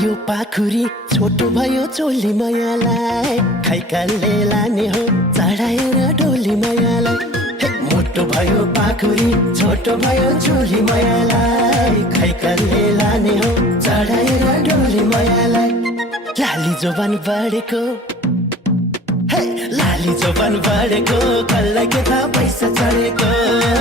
भयो पाखुरी छोटो भयो चोली मायालाई खैकाले लाने हो चढाएर डोली मायालाई मोटो भयो पाखुरी छोटो भयो चोली मायालाई खैकाले लाने हो चढाएर डोली मायालाई लाली जोबान बढेको लाली जोबान बढेको कसलाई के थाहा पैसा चढेको